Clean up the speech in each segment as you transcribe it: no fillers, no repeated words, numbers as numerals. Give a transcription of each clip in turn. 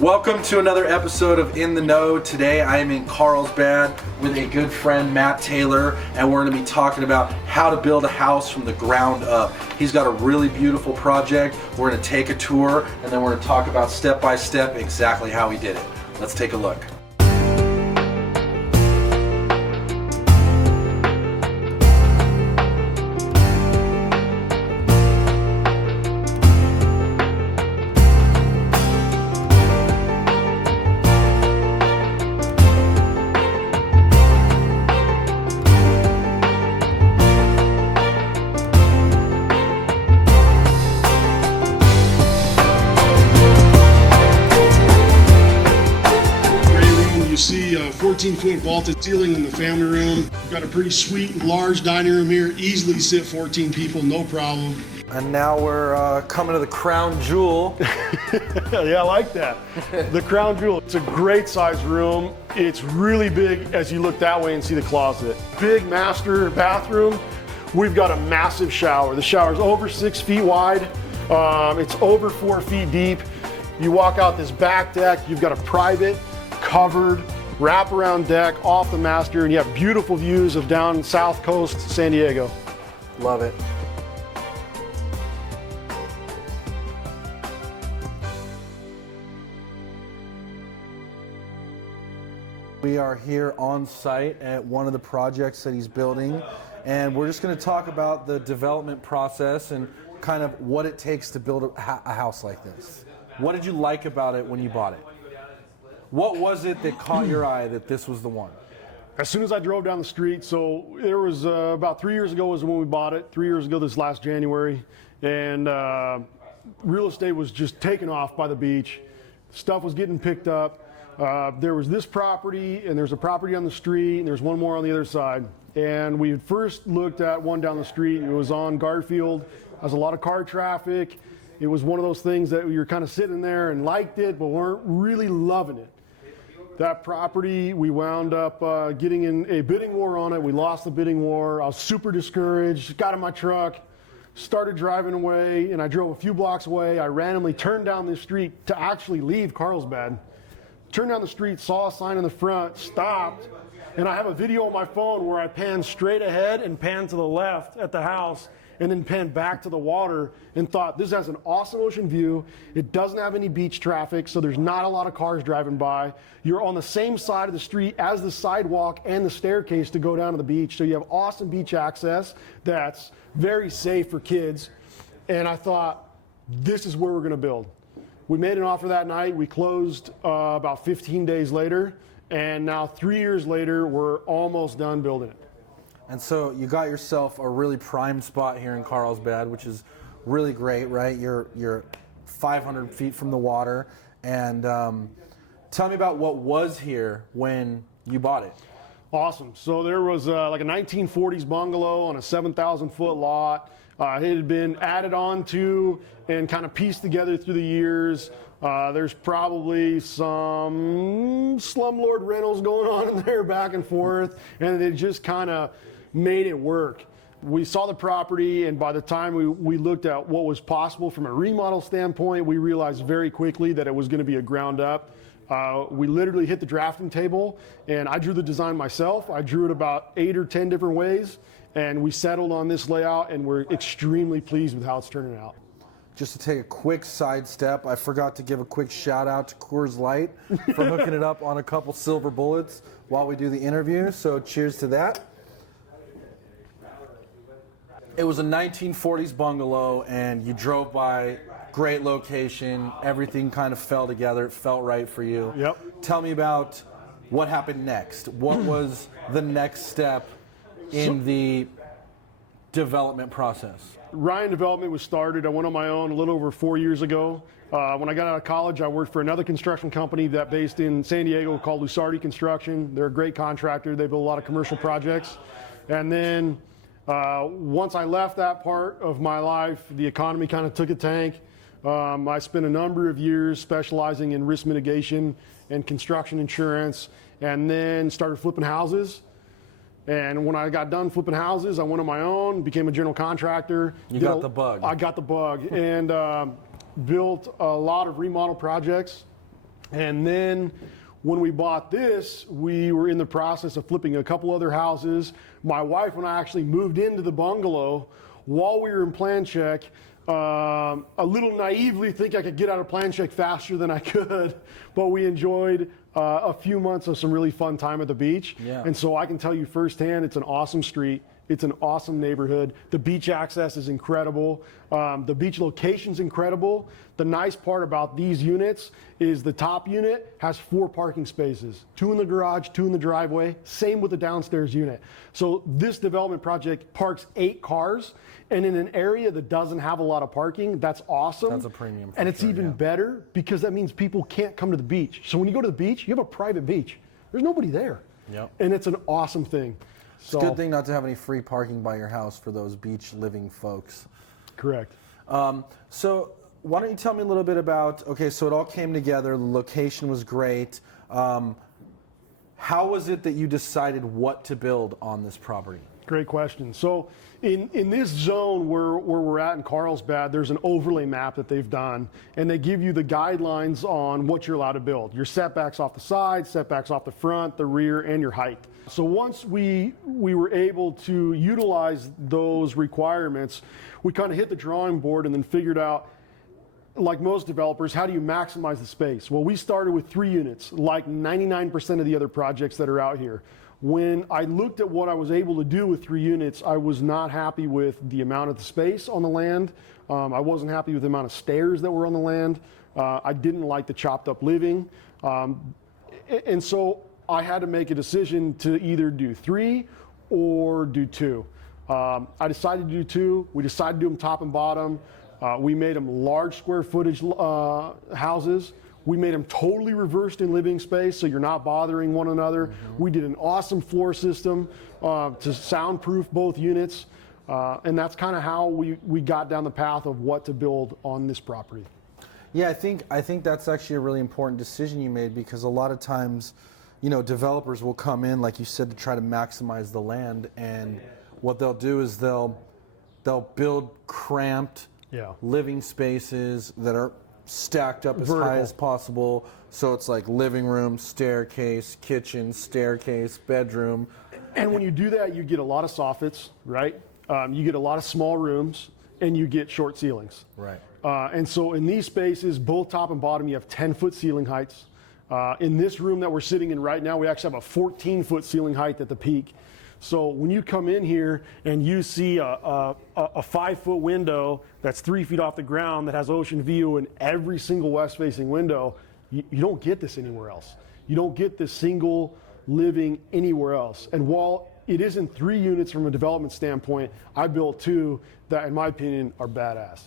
Welcome to another episode of In the Know. Today I am in Carlsbad with a good friend, Matt Taylor, and we're going to be talking about how to build a house from the ground up. He's got a really beautiful project. We're going to take a tour, and then we're going to talk about step by step exactly how he did it. Let's take a look. See a 14-foot vaulted ceiling in the family room. We've got a pretty sweet, large dining room here. Easily sit 14 people, no problem. And now we're coming to the crown jewel. Yeah, I like that. The crown jewel. It's a great sized room. It's really big as you look that way and see the closet. Big master bathroom. We've got a massive shower. The shower's over 6 feet wide. It's over 4 feet deep. You walk out this back deck, you've got a private, covered, wraparound deck off the master, and you have beautiful views of down South Coast San Diego. Love it. We are here on site at one of the projects that he's building, and we're just going to talk about the development process and kind of what it takes to build a house like this. What did you like about it when you bought it? What was it that caught your eye that this was the one? As soon as I drove down the street, so there was about 3 years ago was when we bought it, 3 years ago this last January, and real estate was just taking off by the beach. Stuff was getting picked up. There was this property, and there's a property on the street, and there's one more on the other side. And we had first looked at one down the street. It was on Garfield. Has a lot of car traffic. It was one of those things that you're kind of sitting there and liked it, but weren't really loving it. That property, we wound up getting in a bidding war on it. We lost the bidding war. I was super discouraged, got in my truck, started driving away, and I drove a few blocks away. I randomly turned down this street to actually leave Carlsbad. Turned down the street, saw a sign in the front, stopped, and I have a video on my phone where I panned straight ahead and panned to the left at the house, and then panned back to the water and thought, this has an awesome ocean view. It doesn't have any beach traffic, so there's not a lot of cars driving by. You're on the same side of the street as the sidewalk and the staircase to go down to the beach, so you have awesome beach access that's very safe for kids. And I thought, this is where we're gonna build. We made an offer that night. We closed about 15 days later, and now 3 years later, we're almost done building it. And so you got yourself a really prime spot here in Carlsbad, which is really great, right? You're 500 feet from the water. And tell me about what was here when you bought it. Awesome. So there was like a 1940s bungalow on a 7,000 foot lot. It had been added on to and kind of pieced together through the years. There's probably some slumlord rentals going on in there back and forth, and it just kind of made it work. We saw the property, and by the time we looked at what was possible from a remodel standpoint, we realized very quickly that it was going to be a ground up. We literally hit the drafting table, and I drew the design myself. I drew it about 8 or 10 different ways, and we settled on this layout, and we're extremely pleased with how it's turning out. Just to take a quick sidestep, I forgot to give a quick shout out to Coors Light for hooking it up on a couple silver bullets while we do the interview, so cheers to that. It was a 1940s bungalow, and you drove by, great location, everything kind of fell together, it felt right for you. Yep. Tell me about what happened next. What was the next step in the development process? Ryan Development was started. I went on my own a little over 4 years ago. When I got out of college, I worked for another construction company that based in San Diego called Lusardi Construction. They're a great contractor. They build a lot of commercial projects. And then once I left that part of my life, the economy kind of took a tank. I spent a number of years specializing in risk mitigation and construction insurance, and then started flipping houses. And when I got done flipping houses, I went on my own, became a general contractor. You got the bug. I got the bug, and built a lot of remodel projects. And then when we bought this, we were in the process of flipping a couple other houses. My wife and I actually moved into the bungalow while we were in plan check. A little naively think I could get out of plan check faster than I could, but we enjoyed a few months of some really fun time at the beach. Yeah. And so I can tell you firsthand, it's an awesome street. It's an awesome neighborhood. The beach access is incredible. The beach location's incredible. The nice part about these units is the top unit has 4 parking spaces, 2 in the garage, 2 in the driveway. Same with the downstairs unit. So this development project parks 8 cars, and in an area that doesn't have a lot of parking, that's awesome. That's a premium. And it's even better because that means people can't come to the beach. So when you go to the beach, you have a private beach. There's nobody there. Yep. And it's an awesome thing. It's a good thing not to have any free parking by your house for those beach living folks. Correct. So why don't you tell me a little bit about, okay, so it all came together, the location was great. How was it that you decided what to build on this property? Great question. So in this zone where we're at in Carlsbad, there's an overlay map that they've done, and they give you the guidelines on what you're allowed to build. Your setbacks off the side, setbacks off the front, the rear, and your height. So once we were able to utilize those requirements, we kind of hit the drawing board and then figured out, like most developers, how do you maximize the space? Well, we started with 3 units, like 99% of the other projects that are out here. When I looked at what I was able to do with 3 units, I was not happy with the amount of the space on the land. I wasn't happy with the amount of stairs that were on the land. I didn't like the chopped up living. And so I had to make a decision to either do 3 or do 2. I decided to do 2. We decided to do them top and bottom. We made them large square footage houses. We made them totally reversed in living space, so you're not bothering one another. Mm-hmm. We did an awesome floor system to soundproof both units. And that's kind of how we got down the path of what to build on this property. Yeah, I think that's actually a really important decision you made, because a lot of times, you know, developers will come in, like you said, to try to maximize the land, and what they'll do is they'll build cramped living spaces that are stacked up as high as possible. So it's like living room, staircase, kitchen, staircase, bedroom. And when you do that, you get a lot of soffits, right? You get a lot of small rooms, and you get short ceilings. Right. And so in these spaces, both top and bottom, you have 10-foot ceiling heights. In this room that we're sitting in right now, we actually have a 14-foot ceiling height at the peak. So when you come in here and you see a 5-foot window that's 3 feet off the ground that has ocean view in every single west-facing window, you don't get this anywhere else. You don't get this single living anywhere else. And while it isn't 3 units from a development standpoint, I built 2 that, in my opinion, are badass.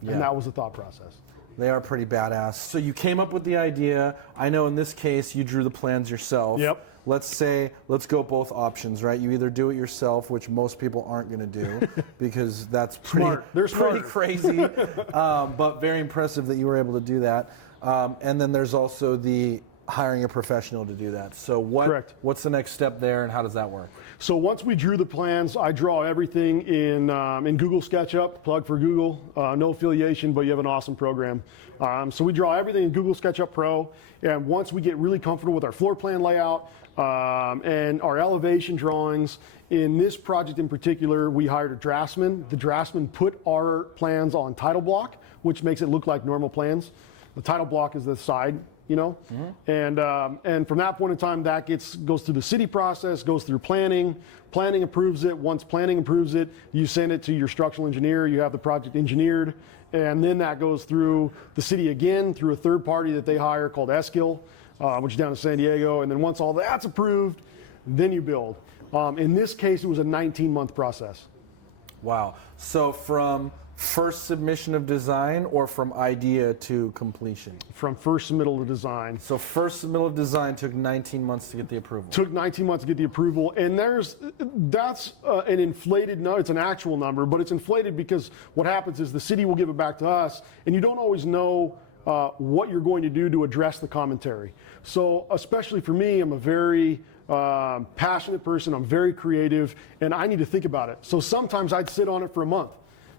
Yeah. And that was the thought process. They are pretty badass. So you came up with the idea. I know in this case you drew the plans yourself. Yep. Let's go both options, right? You either do it yourself, which most people aren't going to do, because that's pretty crazy, but very impressive that you were able to do that. And then there's also the hiring a professional to do that. So what's the next step there, and how does that work? So once we drew the plans, I draw everything in Google SketchUp, plug for Google, no affiliation, but you have an awesome program. So we draw everything in Google SketchUp Pro, and once we get really comfortable with our floor plan layout and our elevation drawings, in this project in particular, we hired a draftsman. The draftsman put our plans on title block, which makes it look like normal plans. The title block is the side, you know, and from that point in time, that goes through the city process, goes through planning. Planning approves it. Once planning approves it, you send it to your structural engineer. You have the project engineered, and then that goes through the city again through a third party that they hire called Eskil, which is down in San Diego. And then once all that's approved, then you build. In this case, it was a 19-month process. Wow. So from first submission of design, or from idea to completion? From first submittal to design. So first submittal of design took 19 months to get the approval. Took 19 months to get the approval, and that's an inflated number. It's an actual number, but it's inflated because what happens is the city will give it back to us, and you don't always know what you're going to do to address the commentary. So especially for me, I'm a very passionate person. I'm very creative, and I need to think about it. So sometimes I'd sit on it for a month,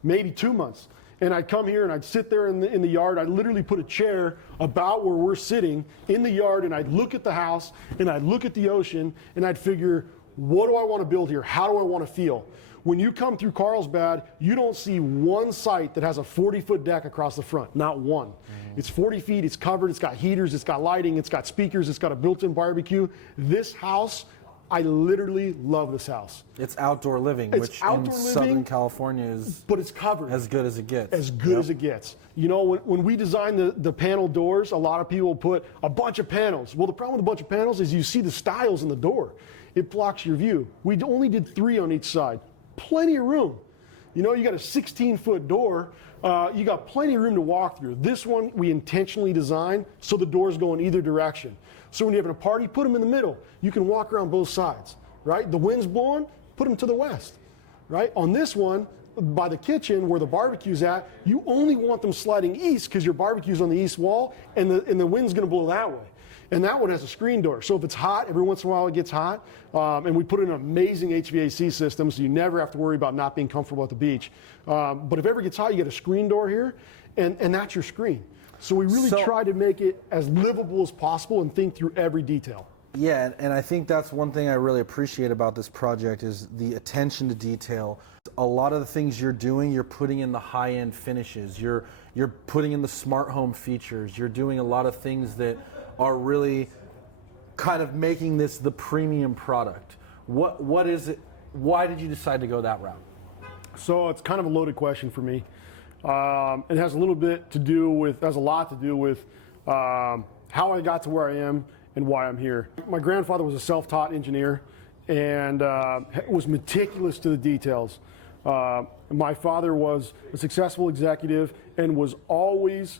maybe 2 months. And I'd come here and I'd sit there in the yard. I'd literally put a chair about where we're sitting in the yard, and I'd look at the house and I'd look at the ocean, and I'd figure, what do I want to build here? How do I want to feel? When you come through Carlsbad, you don't see one site that has a 40-foot deck across the front, not one. It's 40 feet, it's covered, it's got heaters, it's got lighting, it's got speakers, it's got a built-in barbecue. This house, I literally love this house. It's outdoor living, which in Southern California is but it's covered. As good as it gets. As good as it gets. You know, when we designed the panel doors, a lot of people put a bunch of panels. Well, the problem with a bunch of panels is you see the stiles in the door. It blocks your view. We only did 3 on each side. Plenty of room. You know, you got a 16-foot door. You got plenty of room to walk through. This one we intentionally designed so the doors go in either direction. So when you're having a party, put them in the middle. You can walk around both sides, right? The wind's blowing, put them to the west, right? On this one, by the kitchen where the barbecue's at, you only want them sliding east because your barbecue's on the east wall, and the wind's going to blow that way. And that one has a screen door. So if it's hot, every once in a while it gets hot. And we put in an amazing HVAC system, so you never have to worry about not being comfortable at the beach. But if it ever gets hot, you get a screen door here, and that's your screen. So we really try to make it as livable as possible and think through every detail. Yeah, and I think that's one thing I really appreciate about this project is the attention to detail. A lot of the things you're doing, you're putting in the high-end finishes. You're putting in the smart home features. You're doing a lot of things that are really kind of making this the premium product. What is it? Why did you decide to go that route? So it's kind of a loaded question for me. It has a lot to do with how I got to where I am and why I'm here. My grandfather was a self-taught engineer and was meticulous to the details. My father was a successful executive and was always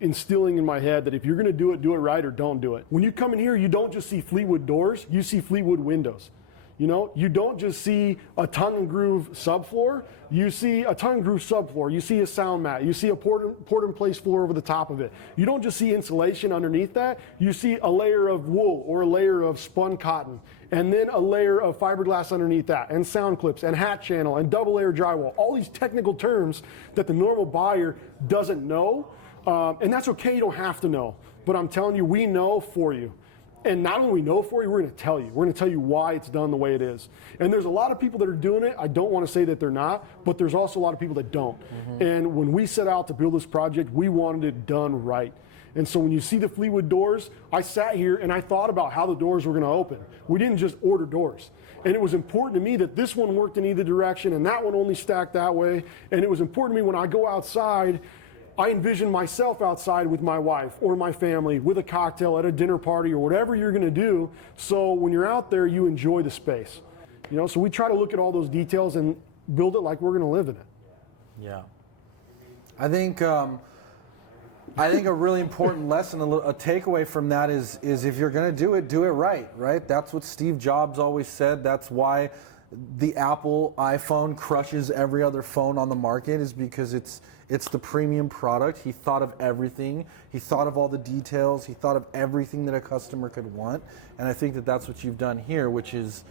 instilling in my head that if you're going to do it right or don't do it. When you come in here, you don't just see Fleetwood doors, you see Fleetwood windows. You know, you don't just see a tongue and groove subfloor, you see a tongue and groove subfloor, you see a sound mat, you see a port in place floor over the top of it. You don't just see insulation underneath that, you see a layer of wool or a layer of spun cotton, and then a layer of fiberglass underneath that, and sound clips, and hat channel, and double layer drywall. All these technical terms that the normal buyer doesn't know, and that's okay, you don't have to know. But I'm telling you, we know for you. And not only we know for you, we're going to tell you. We're going to tell you why it's done the way it is. And there's a lot of people that are doing it. I don't want to say that they're not, but there's also a lot of people that don't. And when we set out to build this project, we wanted it done right. And so when you see the Fleetwood doors, I sat here and I thought about how the doors were going to open. We didn't just order doors. And it was important to me that this one worked in either direction and that one only stacked that way. And it was important to me when I go outside, I envision myself outside with my wife or my family with a cocktail at a dinner party or whatever you're going to do. So when you're out there, you enjoy the space. You know, so we try to look at all those details and build it like we're going to live in it. Yeah. I think a really important lesson, a takeaway from that is if you're going to do it right, right? That's what Steve Jobs always said. That's why the Apple iPhone crushes every other phone on the market, is because it's the premium product. He thought of everything. He thought of all the details. He thought of everything that a customer could want. And I think that that's what you've done here, which is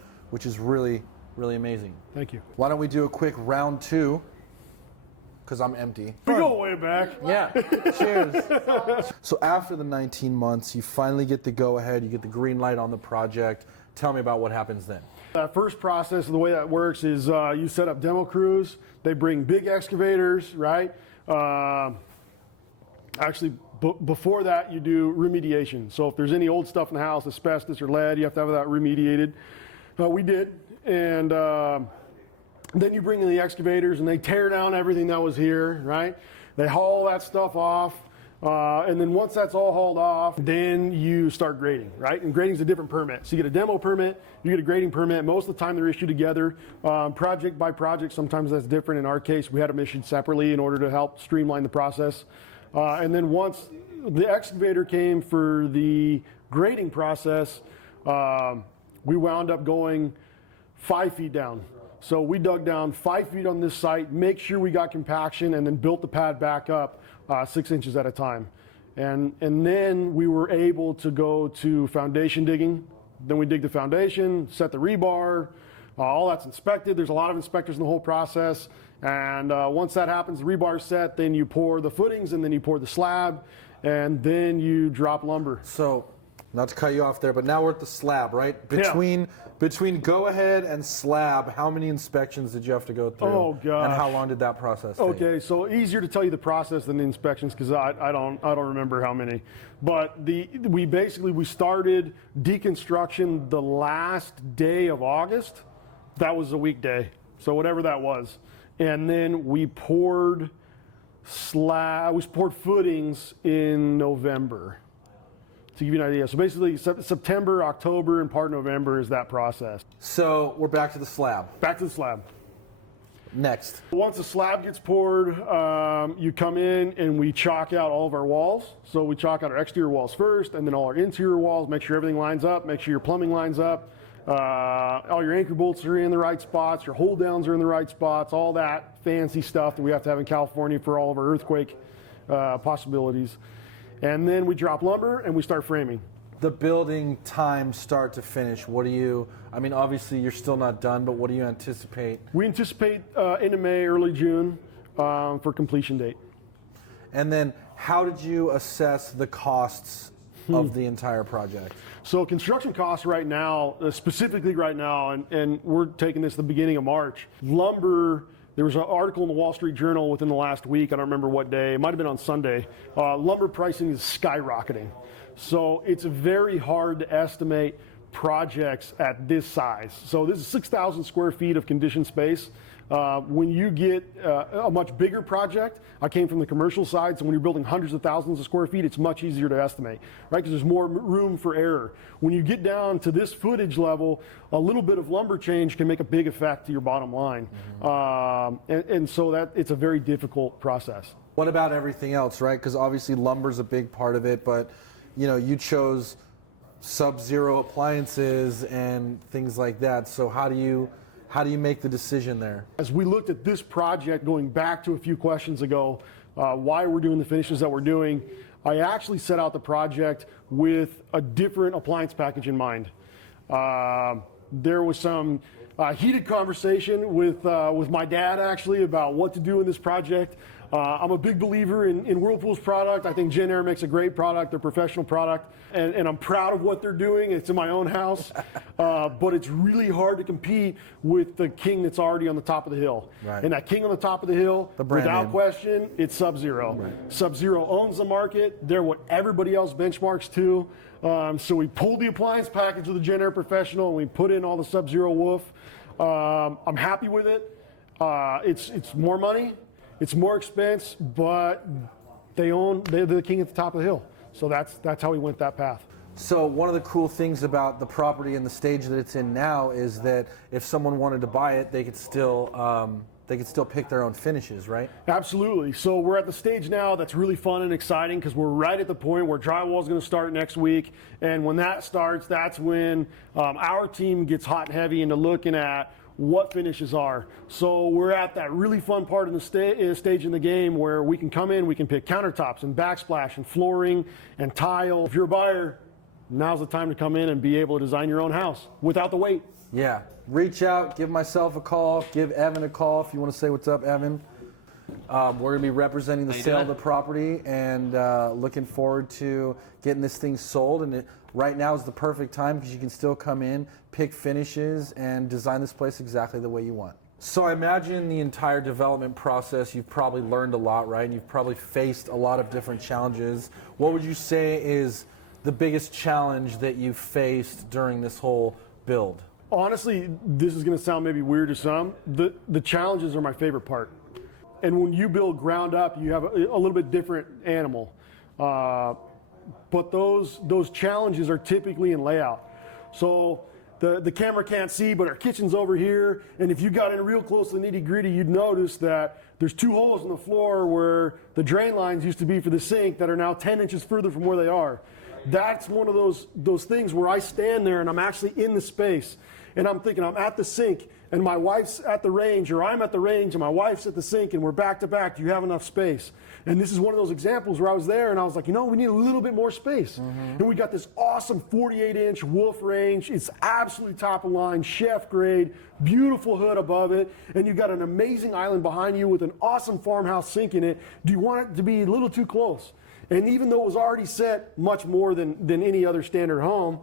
really, really amazing. Thank you. Why don't we do a quick round 2? Because I'm empty. We go way back. Yeah. Cheers. So after the 19 months, you finally get the go-ahead. You get the green light on the project. Tell me about what happens then. That first process, the way that works is you set up demo crews. They bring big excavators, right? Actually, before that, you do remediation. So if there's any old stuff in the house, asbestos or lead, you have to have that remediated. We did. And then you bring in the excavators, and they tear down everything that was here, right? They haul that stuff off. And then once that's all hauled off, then you start grading, right? And grading is a different permit. So you get a demo permit, you get a grading permit. Most of the time they're issued together, project by project. Sometimes that's different. In our case, we had them issued separately in order to help streamline the process. And then once the excavator came for the grading process, we wound up going 5 feet down. So we dug down 5 feet on this site, make sure we got compaction, and then built the pad back up 6 inches at a time. And then we were able to go to foundation digging. Then we dig the foundation, set the rebar, all that's inspected. There's a lot of inspectors in the whole process. And once that happens, the rebar's set, then you pour the footings, and then you pour the slab, and then you drop lumber. So, not to cut you off there, but now we're at the slab, right? Between go ahead and slab, how many inspections did you have to go through? Oh gosh. And how long did that process take? Okay, so easier to tell you the process than the inspections because I don't remember how many. But we started deconstruction the last day of August. That was a weekday, so whatever that was, and then we poured footings in November. To give you an idea. So basically September, October, and part of November is that process. So we're back to the slab. Back to the slab. Next. Once the slab gets poured, you come in and we chalk out all of our walls. So we chalk out our exterior walls first and then all our interior walls, make sure everything lines up, make sure your plumbing lines up. All your anchor bolts are in the right spots, your hold downs are in the right spots, all that fancy stuff that we have to have in California for all of our earthquake possibilities. And then we drop lumber and we start framing. The building time start to finish, obviously you're still not done, but what do you anticipate? We anticipate end of May, early June for completion date. And then how did you assess the costs of the entire project? So construction costs right now, specifically right now, and we're taking this the beginning of March, lumber. There was an article in the Wall Street Journal within the last week, I don't remember what day, it might have been on Sunday, lumber pricing is skyrocketing. So it's very hard to estimate projects at this size. So this is 6,000 square feet of conditioned space. When you get a much bigger project, I came from the commercial side, so when you're building hundreds of thousands of square feet, it's much easier to estimate, right? Because there's more room for error. When you get down to this footage level, a little bit of lumber change can make a big effect to your bottom line. And so it's a very difficult process. What about everything else, right? Because obviously lumber's a big part of it, but you chose sub-zero appliances and things like that. So how do you make the decision there? As we looked at this project, going back to a few questions ago, why we're doing the finishes that we're doing, I actually set out the project with a different appliance package in mind. There was some heated conversation with my dad actually about what to do in this project. I'm a big believer in Whirlpool's product. I think Gen Air makes a great product, they're a professional product, and I'm proud of what they're doing. It's in my own house, but it's really hard to compete with the king that's already on the top of the hill. Right. And that king on the top of the hill, without question, it's Sub-Zero. Right. Sub-Zero owns the market. They're what everybody else benchmarks to. So we pulled the appliance package with the Gen Air Professional, and we put in all the Sub-Zero woof. I'm happy with it. It's more money. It's more expense, but they're the king at the top of the hill. So that's how we went that path. So one of the cool things about the property and the stage that it's in now is that if someone wanted to buy it, they could still pick their own finishes, right? Absolutely. So we're at the stage now that's really fun and exciting because we're right at the point where drywall is going to start next week. And when that starts, that's when our team gets hot and heavy into looking at what finishes are. So we're at that really fun part of the stage in the game where we can come in, we can pick countertops and backsplash and flooring and tile. If you're a buyer, now's the time to come in and be able to design your own house without the wait. Yeah. Reach out, give myself a call, give Evan a call if you want to say what's up, Evan. We're going to be representing the sale of the property and looking forward to getting this thing sold. And right now is the perfect time because you can still come in, pick finishes, and design this place exactly the way you want. So I imagine the entire development process, you've probably learned a lot, right? And you've probably faced a lot of different challenges. What would you say is the biggest challenge that you've faced during this whole build? Honestly, this is going to sound maybe weird to some. The challenges are my favorite part. And when you build ground up, you have a little bit different animal. But those challenges are typically in layout. So the camera can't see, but our kitchen's over here. And if you got in real close to the nitty gritty, you'd notice that there's 2 holes in the floor where the drain lines used to be for the sink that are now 10 inches further from where they are. That's one of those things where I stand there and I'm actually in the space. and I'm thinking I'm at the sink and my wife's at the range, or I'm at the range and my wife's at the sink, and we're back to back. Do you have enough space? And this is one of those examples where I was there and I was like, we need a little bit more space. And we got this awesome 48-inch Wolf range. It's absolutely top of line, chef grade, beautiful hood above it, and you got an amazing island behind you with an awesome farmhouse sink in it. Do you want it to be a little too close? And even though it was already set much more than any other standard home,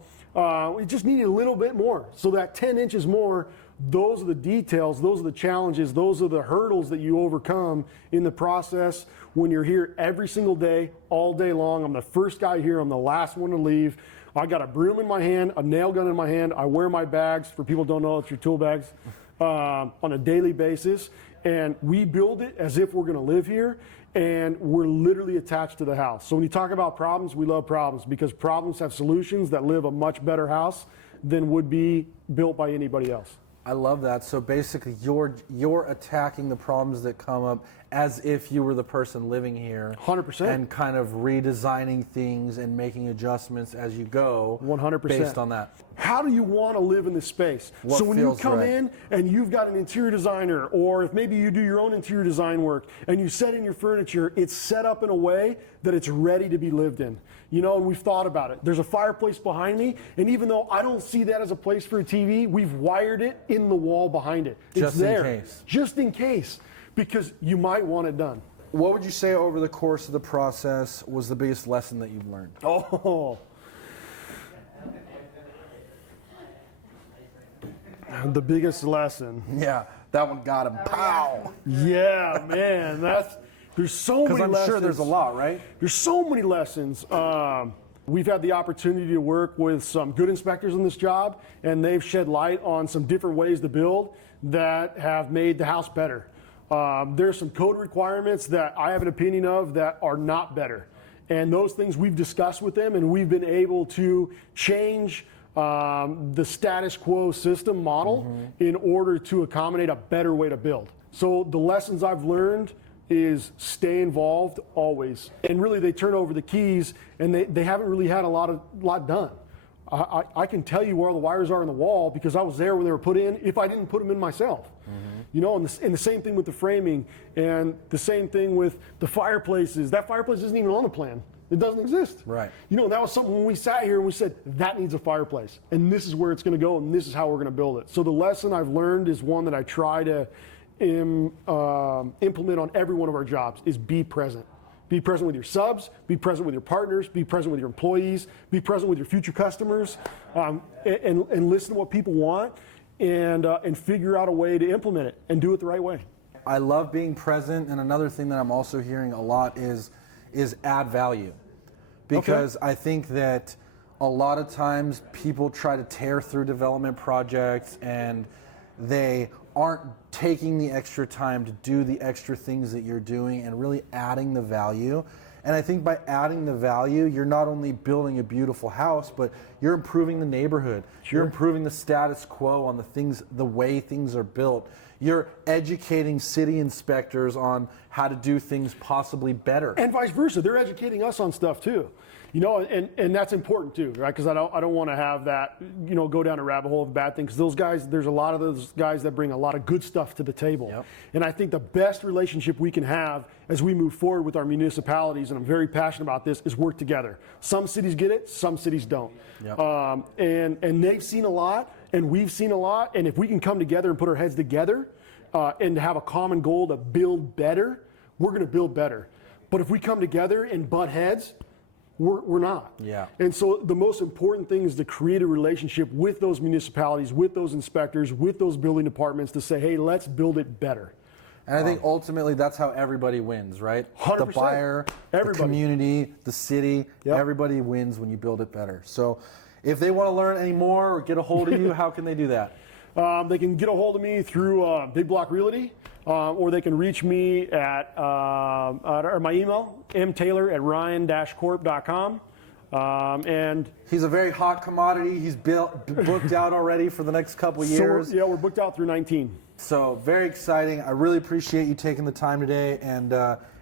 we just needed a little bit more. So that 10 inches more, those are the details, those are the challenges, those are the hurdles that you overcome in the process when you're here every single day, all day long. I'm the first guy here, I'm the last one to leave. I got a broom in my hand, a nail gun in my hand. I wear my bags, for people who don't know, it's your tool bags, on a daily basis. And we build it as if we're gonna live here, and we're literally attached to the house. So when you talk about problems, we love problems, because problems have solutions that live a much better house than would be built by anybody else. I love that. So basically, you're attacking the problems that come up as if you were the person living here. 100%. And kind of redesigning things and making adjustments as you go. 100%. Based on that. How do you want to live in this space? So when you come in and you've got an interior designer, or if maybe you do your own interior design work and you set in your furniture, it's set up in a way that it's ready to be lived in. And we've thought about it. There's a fireplace behind me, and even though I don't see that as a place for a TV, we've wired it in the wall behind it. It's there. Just in case, because you might want it done. What would you say over the course of the process was the biggest lesson that you've learned? The biggest lesson. Yeah, that one got him. Pow! Yeah, man, there's so many lessons. Because I'm sure there's a lot, right? There's so many lessons. We've had the opportunity to work with some good inspectors on this job, and they've shed light on some different ways to build that have made the house better. There's some code requirements that I have an opinion of that are not better. And those things we've discussed with them, and we've been able to change the status quo system model in order to accommodate a better way to build. So the lessons I've learned is stay involved always. And really they turn over the keys, and they haven't really had a lot done. I can tell you where all the wires are in the wall because I was there when they were put in, if I didn't put them in myself. And the same thing with the framing, and the same thing with the fireplaces. That fireplace isn't even on the plan. It doesn't exist. Right. That was something when we sat here and we said, that needs a fireplace. And this is where it's going to go, and this is how we're going to build it. So the lesson I've learned is one that I try to implement on every one of our jobs is be present. Be present with your subs, be present with your partners, be present with your employees, be present with your future customers, and listen to what people want, and figure out a way to implement it and do it the right way. I love being present, and another thing that I'm also hearing a lot is add value. Because I think that a lot of times people try to tear through development projects and they aren't taking the extra time to do the extra things that you're doing and really adding the value. And I think by adding the value, you're not only building a beautiful house, but you're improving the neighborhood. Sure. You're improving the status quo on the way things are built. You're educating city inspectors on how to do things possibly better. And vice versa. They're educating us on stuff too. And that's important too, right? Because I don't want to have that, go down a rabbit hole of bad things. Those guys, there's a lot of those guys that bring a lot of good stuff to the table. Yep. And I think the best relationship we can have as we move forward with our municipalities, and I'm very passionate about this, is work together. Some cities get it, some cities don't. Yep. And they've seen a lot, and we've seen a lot. And if we can come together and put our heads together and have a common goal to build better, we're going to build better. But if we come together and butt heads, we're not. Yeah. And so the most important thing is to create a relationship with those municipalities, with those inspectors, with those building departments to say, hey, let's build it better. And I think ultimately that's how everybody wins, right? 100%. The buyer, the community, the city, everybody wins when you build it better. So if they want to learn any more or get a hold of you, how can they do that? They can get a hold of me through Big Block Realty, or they can reach me at my email, mtaylor@ryan-corp.com. And he's a very hot commodity. He's booked out already for the next couple years. So, we're booked out through 19. So very exciting. I really appreciate you taking the time today and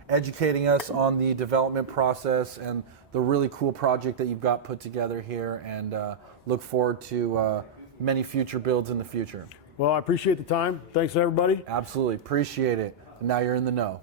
educating us on the development process and the really cool project that you've got put together here, and look forward to many future builds in the future. Well, I appreciate the time. Thanks, everybody. Absolutely. Appreciate it. And now you're in the know.